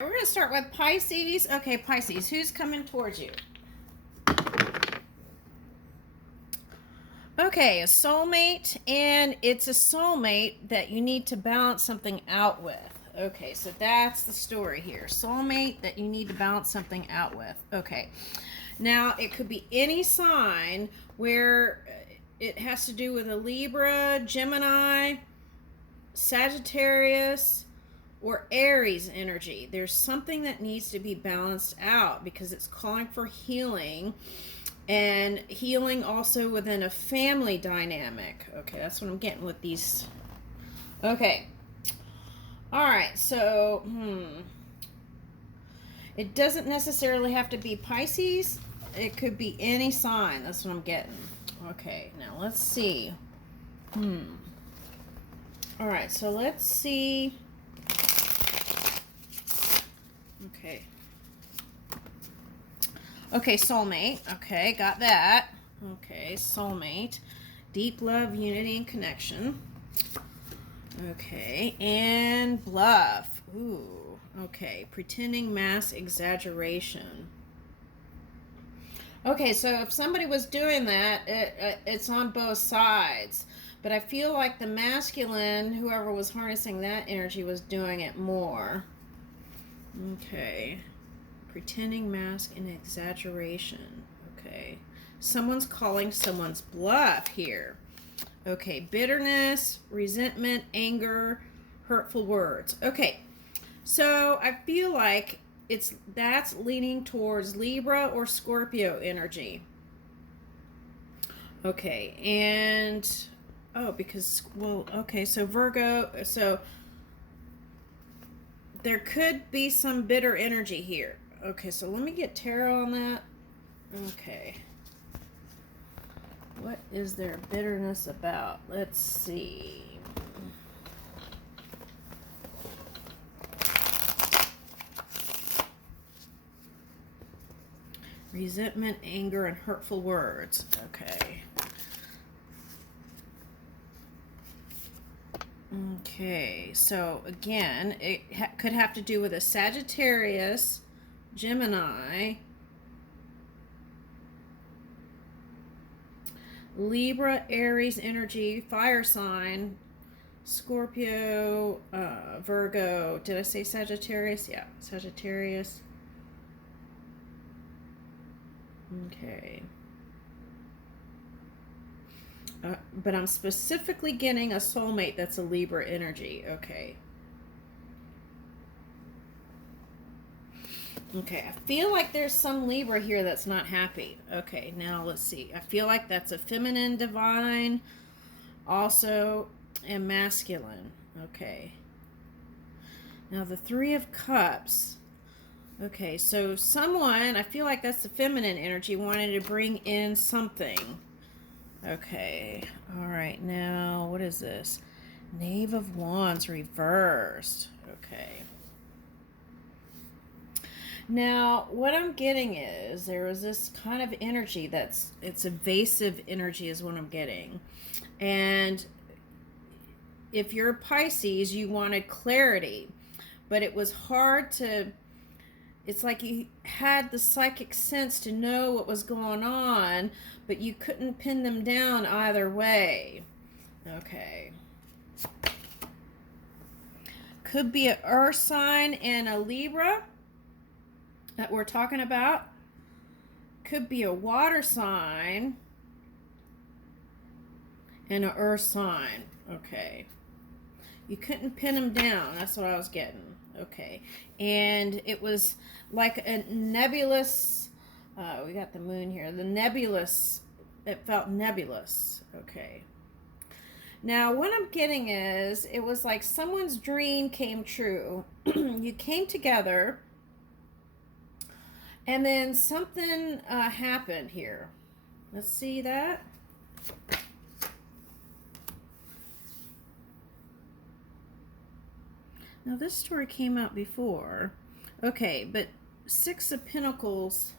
We're going to start with Pisces. Okay, Pisces, who's coming towards you? Okay, a soulmate, and it's a soulmate that you need to balance something out with. Okay, so that's the story here. Soulmate that you need to balance something out with. Okay, now it could be any sign where it has to do with a Libra, Gemini, Sagittarius, or Aries energy. There's something that needs to be balanced out because it's calling for healing, and healing also within a family dynamic. Okay, that's what I'm getting with these. Okay. All right, so it doesn't necessarily have to be Pisces. It could be any sign. That's what I'm getting. Okay, now let's see. All right, so let's see. Okay. Okay, soulmate. Okay, got that. Okay, soulmate. Deep love, unity, and connection. Okay, and bluff. Ooh, okay. Pretending, mass exaggeration. Okay, so if somebody was doing that, it's on both sides. But I feel like the masculine, whoever was harnessing that energy, was doing it more. Okay. Pretending, mask, and exaggeration. Okay. Someone's calling someone's bluff here. Okay. Bitterness, resentment, anger, hurtful words. Okay. So I feel like that's leaning towards Libra or Scorpio energy. Okay. And because okay, so Virgo, so there could be some bitter energy here. Okay, so let me get tarot on that. Okay. What is their bitterness about? Let's see. Resentment, anger, and hurtful words. Okay. Okay, so again, it could have to do with a Sagittarius, Gemini, Libra, Aries energy, fire sign, Scorpio, Virgo. Did I say Sagittarius? Yeah, Sagittarius. Okay. But I'm specifically getting a soulmate that's a Libra energy. Okay. Okay, I feel like there's some Libra here that's not happy. Okay, now let's see. I feel like that's a feminine divine, also a masculine. Okay. Now the Three of Cups. Okay, so someone, I feel like that's the feminine energy, wanted to bring in something. Okay, all right, now what is this? Knave of Wands reversed. Okay. Now, what I'm getting is there was this kind of energy it's evasive energy is what I'm getting. And if you're Pisces, you wanted clarity, but it was hard to, it's like you had the psychic sense to know what was going on, but you couldn't pin them down either way. Okay. Could be an Earth sign and a Libra that we're talking about. Could be a water sign and an Earth sign. Okay. You couldn't pin them down. That's what I was getting. Okay. And it was like a nebulous, we got the moon here, the nebulous, it felt nebulous. Okay. Now, what I'm getting is, it was like someone's dream came true. You came together, and then something happened here. Let's see that. Now, this story came out before. Okay, but Six of Pentacles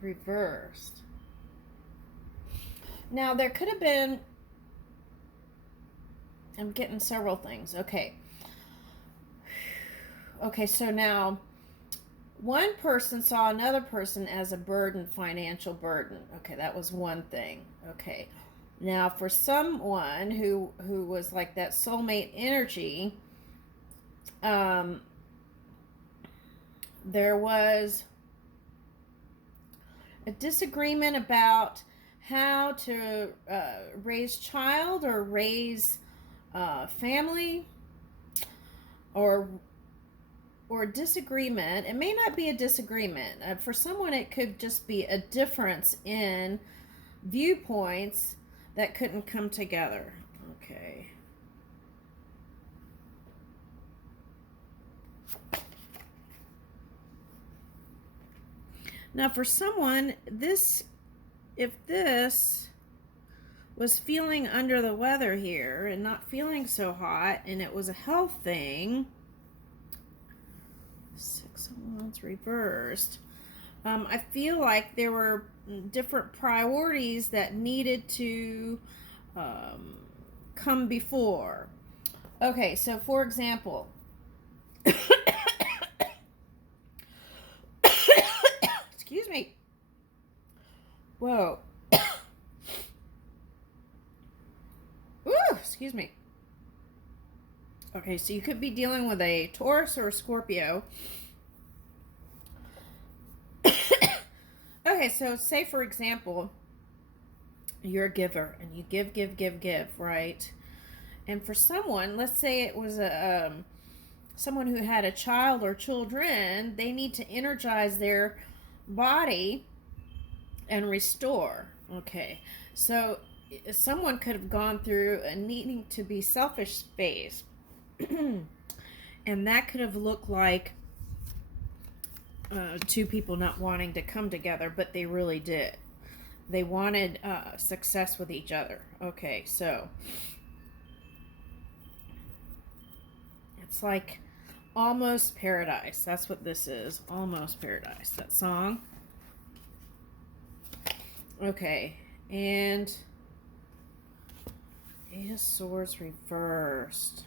reversed. Now, there could have been, I'm getting several things. Okay. Okay, so now one person saw another person as a burden, financial burden. Okay, that was one thing. Okay. Now for someone who was like that soulmate energy, there was a disagreement about how to raise child or raise family, or disagreement. It may not be a disagreement. For someone, it could just be a difference in viewpoints that couldn't come together. Okay. Now for someone, if this was feeling under the weather here and not feeling so hot, and it was a health thing, Six of Wands reversed, I feel like there were different priorities that needed to come before. Okay, so for example, excuse me. Whoa. Ooh, excuse me. Okay, so you could be dealing with a Taurus or a Scorpio. Okay, so say for example, you're a giver and you give, right? And for someone, let's say it was someone who had a child or children, they need to energize their body and restore. Okay, so someone could have gone through a needing to be selfish phase. And that could have looked like two people not wanting to come together, but they really did. They wanted success with each other. Okay, so it's like Almost Paradise. That's what this is. Almost Paradise. That song. Okay, and Eight of Swords reversed.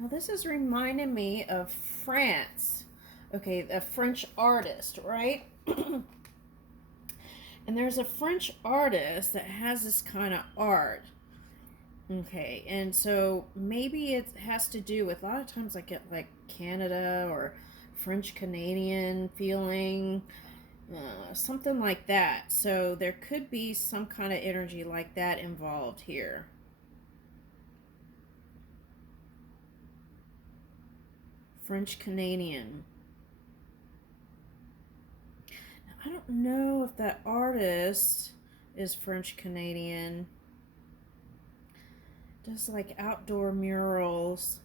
Now this is reminding me of France. Okay, a French artist, right? And there's a French artist that has this kind of art. Okay, and so maybe it has to do with, a lot of times I get like Canada or French Canadian feeling, something like that. So there could be some kind of energy like that involved here. French Canadian. I don't know if that artist is French Canadian. Does like outdoor murals.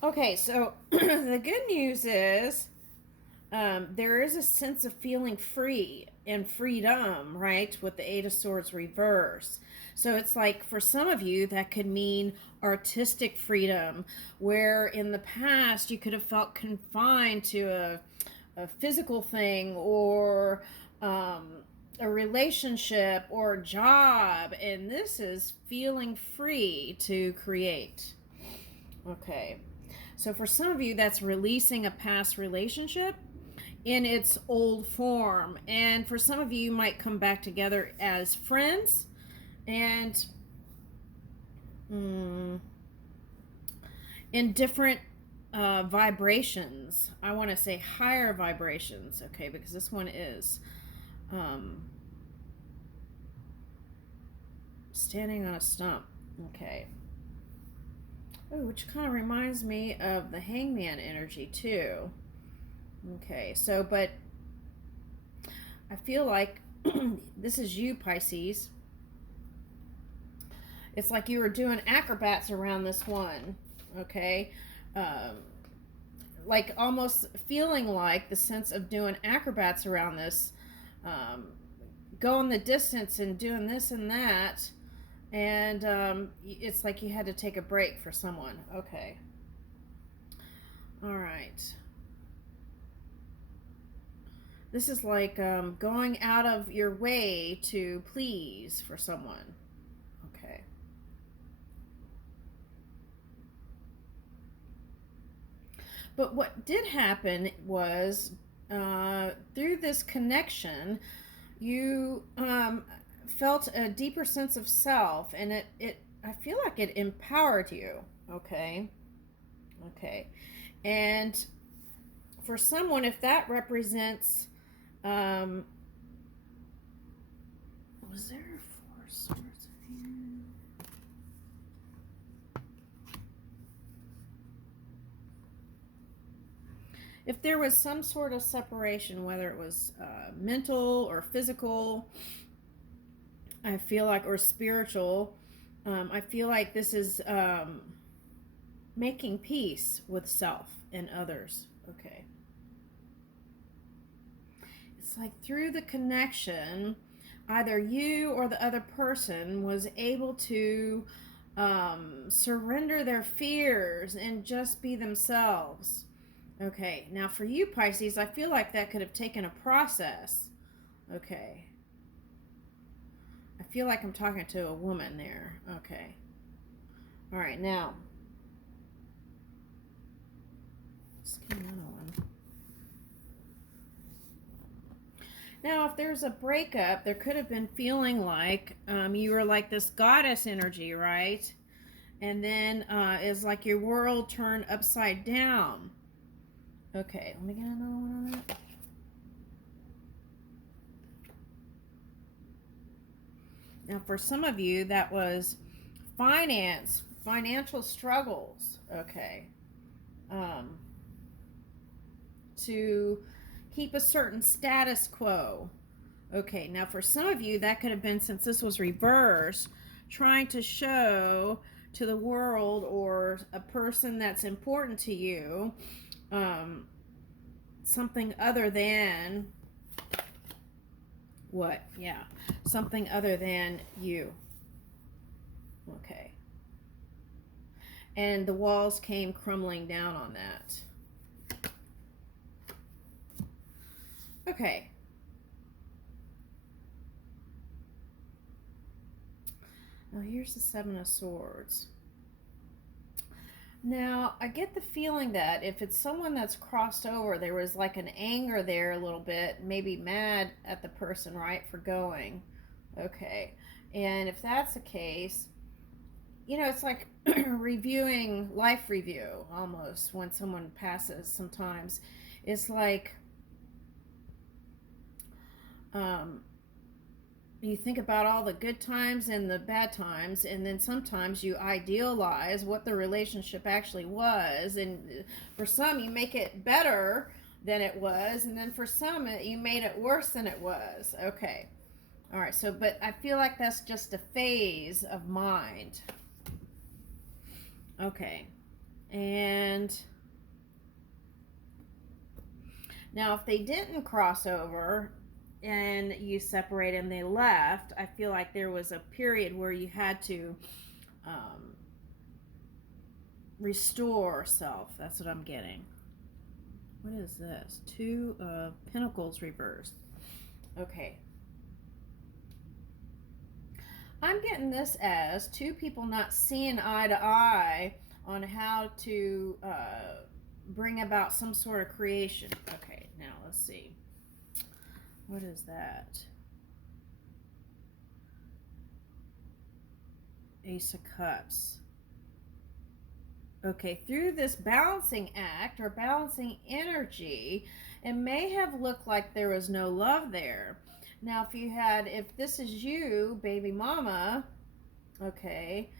Okay, so the good news is there is a sense of feeling free and freedom, right, with the Eight of Swords reverse. So it's like for some of you that could mean artistic freedom, where in the past you could have felt confined to a physical thing or a relationship or job, and this is feeling free to create. Okay, so for some of you that's releasing a past relationship in its old form, and for some of you, you might come back together as friends and in different vibrations. I want to say higher vibrations, okay, because this one is standing on a stump. Okay. Oh, which kind of reminds me of the Hangman energy too. Okay, so but I feel like this is you, Pisces. It's like you were doing acrobats around this one. Okay, like almost feeling like the sense of doing acrobats around this, going the distance and doing this and that, and it's like you had to take a break for someone. Okay, all right. This is like going out of your way to please for someone. Okay. But what did happen was through this connection, you felt a deeper sense of self, and I feel like it empowered you. Okay. Okay. And for someone, if that represents, was there a Four of Swords here? If there was some sort of separation, whether it was mental or physical, I feel like, or spiritual, I feel like this is making peace with self and others. Okay. It's like through the connection, either you or the other person was able to surrender their fears and just be themselves. Okay, now for you, Pisces, I feel like that could have taken a process. Okay. I feel like I'm talking to a woman there. Okay. All right, now. Let's get another one. Now, if there's a breakup, there could have been feeling like you were like this goddess energy, right? And then it's like your world turned upside down. Okay, let me get another one on that. Now, for some of you, that was financial struggles. Okay. To keep a certain status quo. Okay, now for some of you, that could have been, since this was reversed, trying to show to the world or a person that's important to you something other than what? Yeah, something other than you. Okay. And the walls came crumbling down on that. Okay. Now here's the Seven of Swords. Now, I get the feeling that if it's someone that's crossed over, there was like an anger there a little bit, maybe mad at the person, right, for going. Okay. And if that's the case, you know, it's like reviewing, life review almost, when someone passes sometimes. It's like you think about all the good times and the bad times, and then sometimes you idealize what the relationship actually was, and for some you make it better than it was, and then for some you made it worse than it was. Okay. All right. So, but I feel like that's just a phase of mind. Okay. And now if they didn't cross over and you separated and they left, I feel like there was a period where you had to restore self. That's what I'm getting. What is this? Two of Pentacles reversed. Okay. I'm getting this as two people not seeing eye to eye on how to bring about some sort of creation. Okay, now let's see. What is that? Ace of Cups. Okay, through this balancing act or balancing energy, it may have looked like there was no love there. Now, if this is you, baby mama, okay,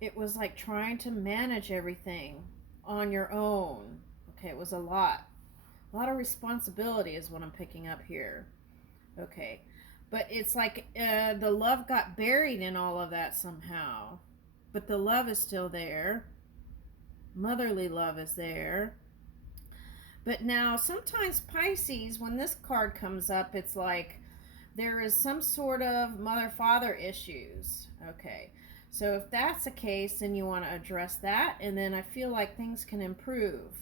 it was like trying to manage everything on your own. Okay, it was a lot of responsibility is what I'm picking up here. Okay, but it's like the love got buried in all of that somehow, but the love is still there. Motherly love is there. But now sometimes Pisces, when this card comes up, it's like there is some sort of mother-father issues. Okay, So if that's the case, then you want to address that, and then I feel like things can improve.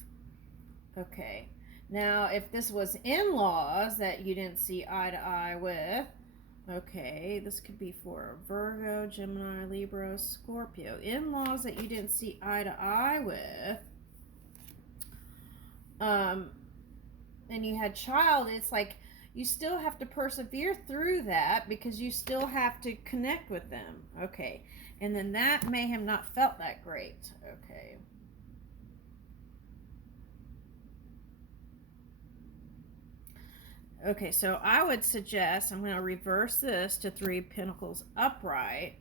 Okay. Now, if this was in-laws that you didn't see eye to eye with, okay, this could be for Virgo, Gemini, Libra, Scorpio. In-laws that you didn't see eye to eye with, and you had child, it's like you still have to persevere through that because you still have to connect with them. Okay. And then that may have not felt that great. Okay. Okay, so I would suggest, I'm going to reverse this to Three of Pentacles upright.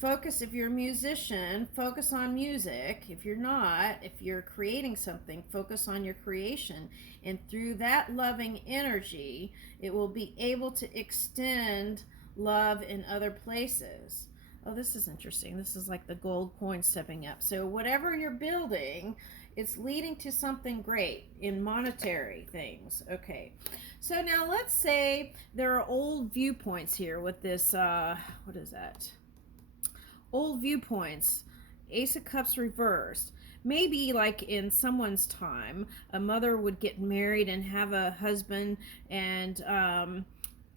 Focus, if you're a musician, focus on music. If you're not, if you're creating something, focus on your creation. And through that loving energy, it will be able to extend love in other places. Oh, this is interesting. This is like the gold coin stepping up. So whatever you're building, it's leading to something great in monetary things. Okay. So now let's say there are old viewpoints here with this, what is that? Old viewpoints. Ace of Cups reversed. Maybe like in someone's time, a mother would get married and have a husband, and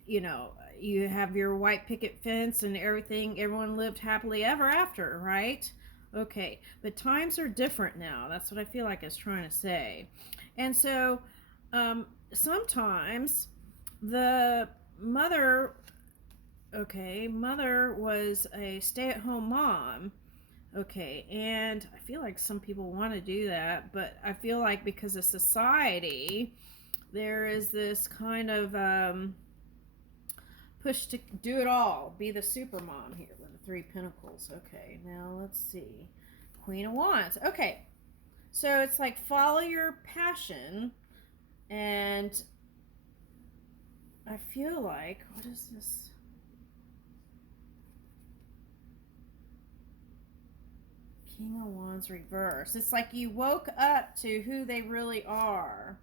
you know, you have your white picket fence and everything. Everyone lived happily ever after, right? Okay, but times are different now. That's what I feel like it's trying to say. And so sometimes the mother, okay, mother was a stay-at-home mom. Okay, and I feel like some people want to do that, but I feel like because of society, there is this kind of push to do it all, be the super mom here with the Three of Pentacles. Okay, now let's see. Queen of Wands. Okay, so it's like follow your passion, and I feel like, what is this? King of Wands reverse. It's like you woke up to who they really are.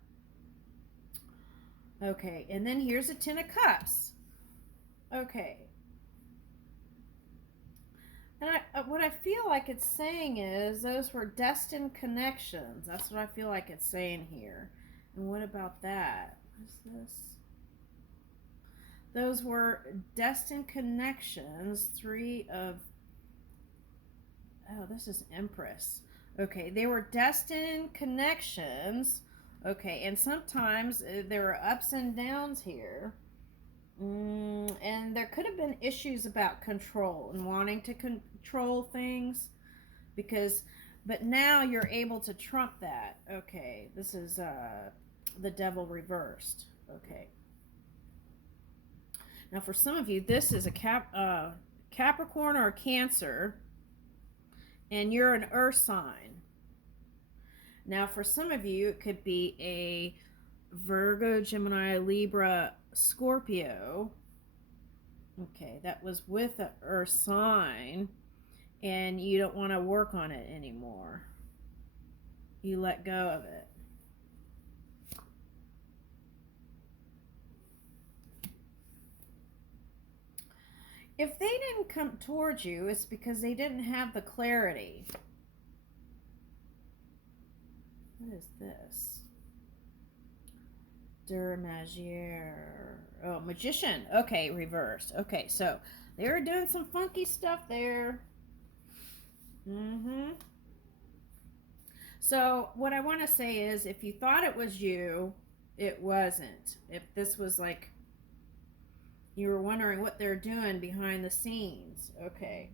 Okay, and then here's a Ten of Cups. Okay. And what I feel like it's saying is those were destined connections. That's what I feel like it's saying here. And what about that? What's this? Those were destined connections. Three of... Oh, this is Empress. Okay, they were destined connections. Okay, and sometimes there were ups and downs here. And there could have been issues about control and wanting to control things but now you're able to trump that. Okay, this is the Devil reversed. Okay. Now for some of you, this is a Capricorn or a Cancer, and you're an earth sign. Now for some of you, it could be a Virgo, Gemini, Libra, Scorpio. Okay, that was with an earth sign, and you don't want to work on it anymore. You let go of it. If they didn't come towards you, it's because they didn't have the clarity. What is this? Magier. Oh, Magician. Okay, reversed. Okay, so they were doing some funky stuff there. So what I want to say is, if you thought it was you, it wasn't. If this was like you were wondering what they're doing behind the scenes. Okay.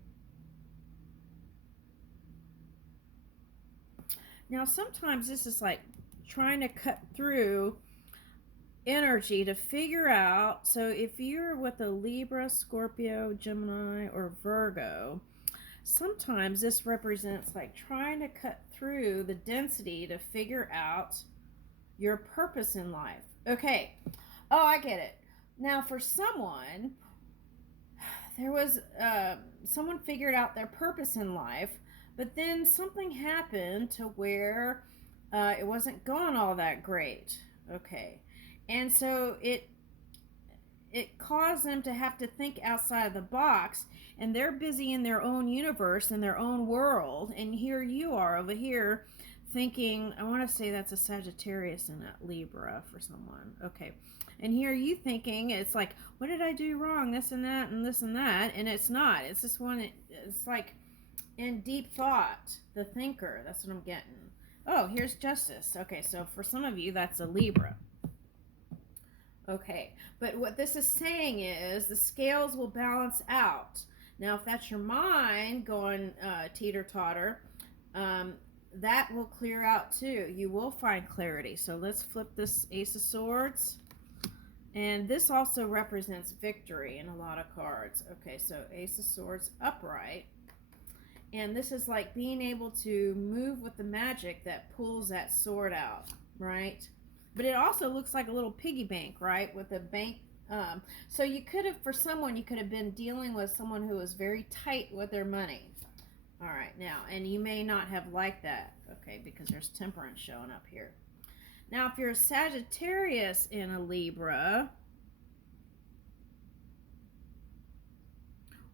Now sometimes this is like trying to cut through energy to figure out. So if you're with a Libra, Scorpio, Gemini, or Virgo, sometimes this represents like trying to cut through the density to figure out your purpose in life. Okay. Oh, I get it. Now for someone, there was someone figured out their purpose in life, but then something happened to where it wasn't going all that great. Okay. And so it caused them to have to think outside of the box, and they're busy in their own universe, in their own world, and here you are over here thinking, I want to say that's a Sagittarius and a Libra for someone. Okay. And here you thinking, it's like, what did I do wrong? This and that and this and that. And it's not. It's this one, it's like in deep thought, the thinker. That's what I'm getting. Oh, here's Justice. Okay, so for some of you, that's a Libra. Okay, but what this is saying is the scales will balance out. Now, if that's your mind going teeter-totter, that will clear out too. You will find clarity. So let's flip this Ace of Swords. And this also represents victory in a lot of cards. Okay, so Ace of Swords upright. And this is like being able to move with the magic that pulls that sword out, right? But it also looks like a little piggy bank, right? With a bank. So you could have, for someone, you could have been dealing with someone who was very tight with their money. All right, now, and you may not have liked that, okay, because there's Temperance showing up here. Now, if you're a Sagittarius in a Libra,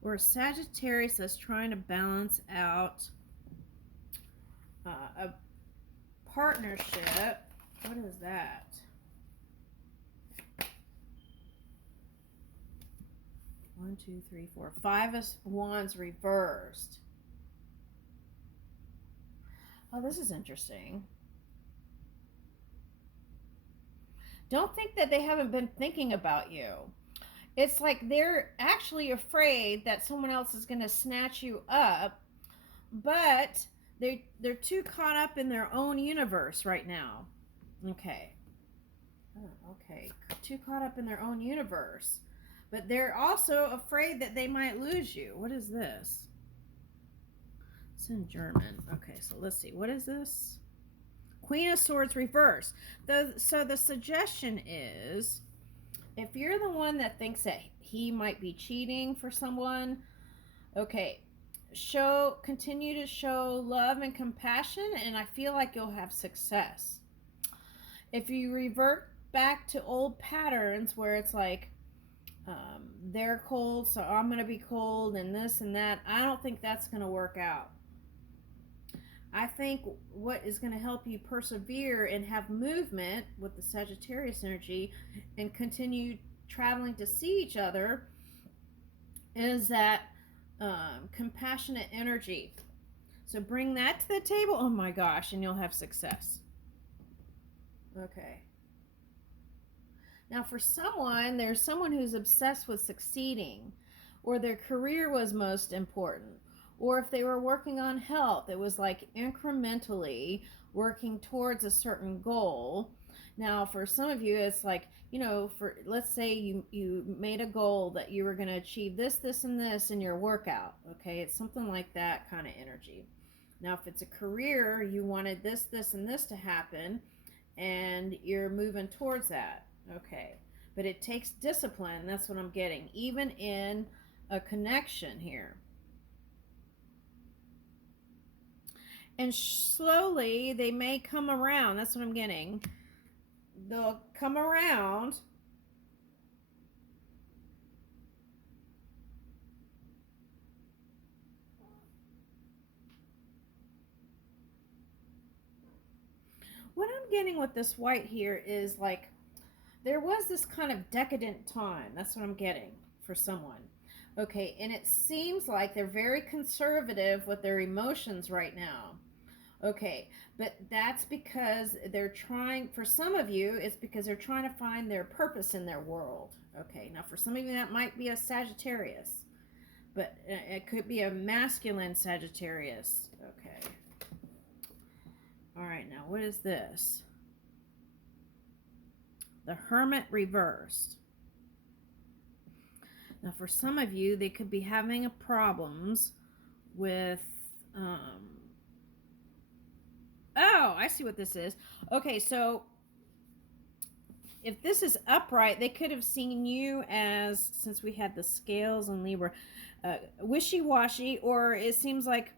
or a Sagittarius that's trying to balance out a partnership, what is that? 1, 2, 3, 4. 5 of Wands reversed. Oh, this is interesting. Don't think that they haven't been thinking about you. It's like they're actually afraid that someone else is going to snatch you up, but they're too caught up in their own universe right now. Okay. Oh, okay. Too caught up in their own universe. But they're also afraid that they might lose you. What is this? It's in German. Okay, so let's see. What is this? Queen of Swords reverse. So the suggestion is, if you're the one that thinks that he might be cheating for someone, okay, continue to show love and compassion, and I feel like you'll have success. If you revert back to old patterns where it's like, they're cold, so I'm going to be cold, and this and that, I don't think that's going to work out. I think what is going to help you persevere and have movement with the Sagittarius energy and continue traveling to see each other is that compassionate energy. So bring that to the table. Oh my gosh, and you'll have success. Okay. Now for someone, there's someone who's obsessed with succeeding, or their career was most important. Or if they were working on health, it was like incrementally working towards a certain goal. Now, for some of you, it's like, let's say you made a goal that you were going to achieve this, this, and this in your workout. Okay, it's something like that kind of energy. Now, if it's a career, you wanted this, this, and this to happen, and you're moving towards that. Okay, but it takes discipline. That's what I'm getting, even in a connection here. And slowly they may come around. That's what I'm getting. They'll come around. What I'm getting with this white here is like there was this kind of decadent time. That's what I'm getting for someone. Okay, and it seems like they're very conservative with their emotions right now. Okay, but that's because they're trying, for some of you, it's because they're trying to find their purpose in their world. Okay, now for some of you, that might be a Sagittarius, but it could be a masculine Sagittarius. Okay. All right, now what is this? The Hermit reversed. Now, for some of you, they could be having problems with, oh, I see what this is. Okay, so if this is upright, they could have seen you as, since we had the scales and Libra, wishy-washy, or it seems like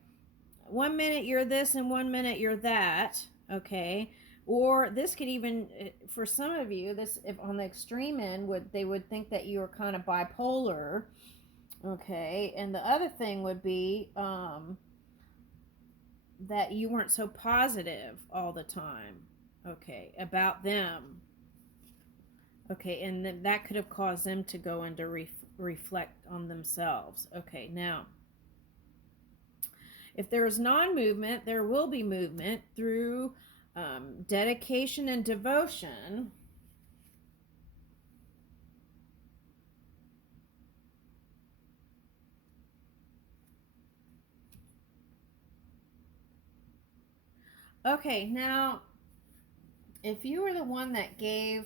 1 minute you're this and 1 minute you're that, okay? Or this could even, for some of you, this, if on the extreme end, they would think that you were kind of bipolar. Okay, and the other thing would be that you weren't so positive all the time. Okay, about them. Okay, and then that could have caused them to go into reflect on themselves. Okay, now, if there is non-movement, there will be movement through dedication and devotion. Okay, now, if you were the one that gave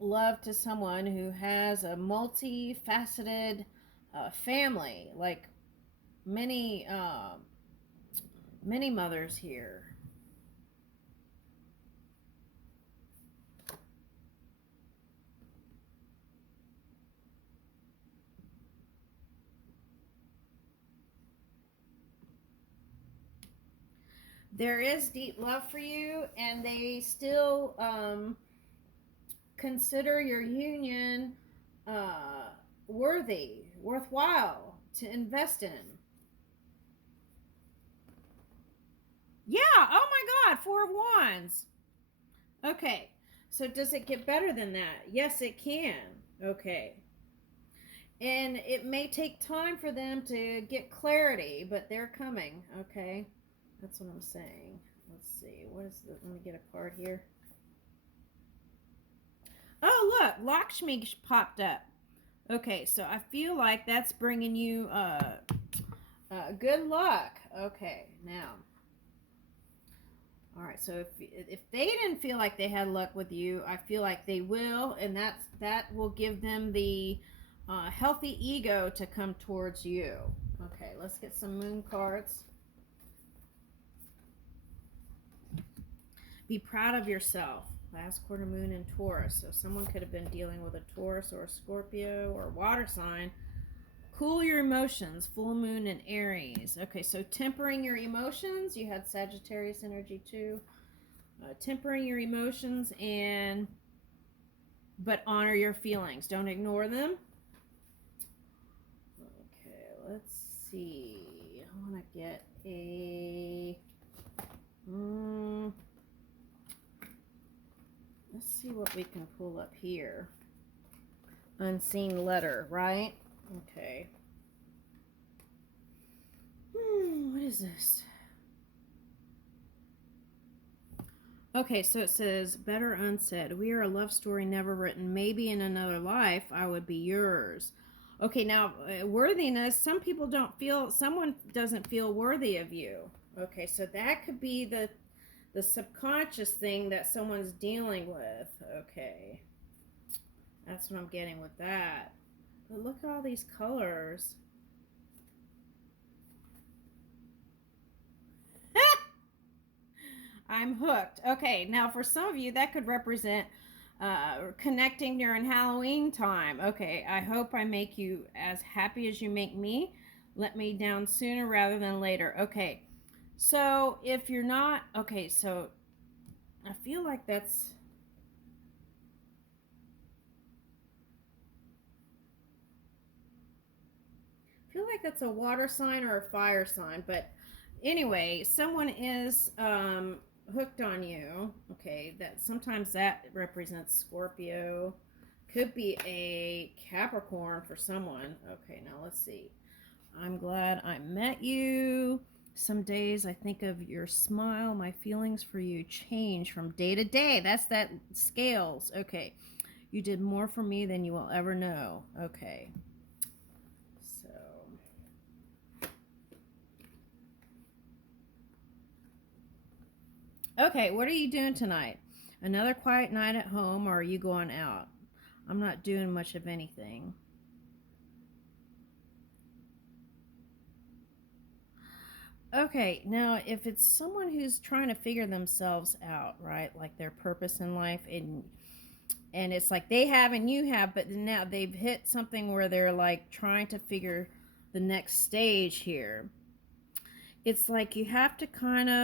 love to someone who has a multifaceted family, like many many mothers here. There is deep love for you, and they still consider your union worthwhile to invest in. Yeah, oh my God, Four of Wands. Okay, so does it get better than that? Yes, it can. Okay. And it may take time for them to get clarity, but they're coming. Okay. That's what I'm saying. Let's see. What is the. Let me get a card here. Oh, look. Lakshmi popped up. Okay, so I feel like that's bringing you good luck. Okay, now. All right, so if they didn't feel like they had luck with you, I feel like they will, and that will give them the healthy ego to come towards you. Okay, let's get some moon cards. Be proud of yourself. Last quarter moon in Taurus. So someone could have been dealing with a Taurus or a Scorpio or water sign. Cool your emotions. Full moon in Aries. Okay, so tempering your emotions. You had Sagittarius energy too. Tempering your emotions but honor your feelings. Don't ignore them. Okay, let's see. I want to get a. Let's see what we can pull up here. Unseen letter, right? Okay. What is this? Okay, so it says, better unsaid. We are a love story never written. Maybe in another life I would be yours. Okay, now worthiness. Some people don't feel, someone doesn't feel worthy of you. Okay, so that could be the subconscious thing that someone's dealing with. Okay. That's what I'm getting with that. But look at all these colors. I'm hooked. Okay, now for some of you, that could represent connecting during Halloween time. Okay, I hope I make you as happy as you make me. Let me down sooner rather than later. Okay, so if you're not, okay, so I feel like that's, a water sign or a fire sign, but anyway, someone is hooked on you. Okay, that sometimes that represents Scorpio. Could be a Capricorn for someone. Okay, now let's see. I'm glad I met you. Some days I think of your smile. My feelings for you change from day to day. That's that scales. Okay. You did more for me than you will ever know. Okay. So. Okay, what are you doing tonight? Another quiet night at home, or are you going out? I'm not doing much of anything. Okay, now if it's someone who's trying to figure themselves out, right? Like their purpose in life, and it's like they have and you have, but now they've hit something where they're like trying to figure the next stage here. It's like you have to kind of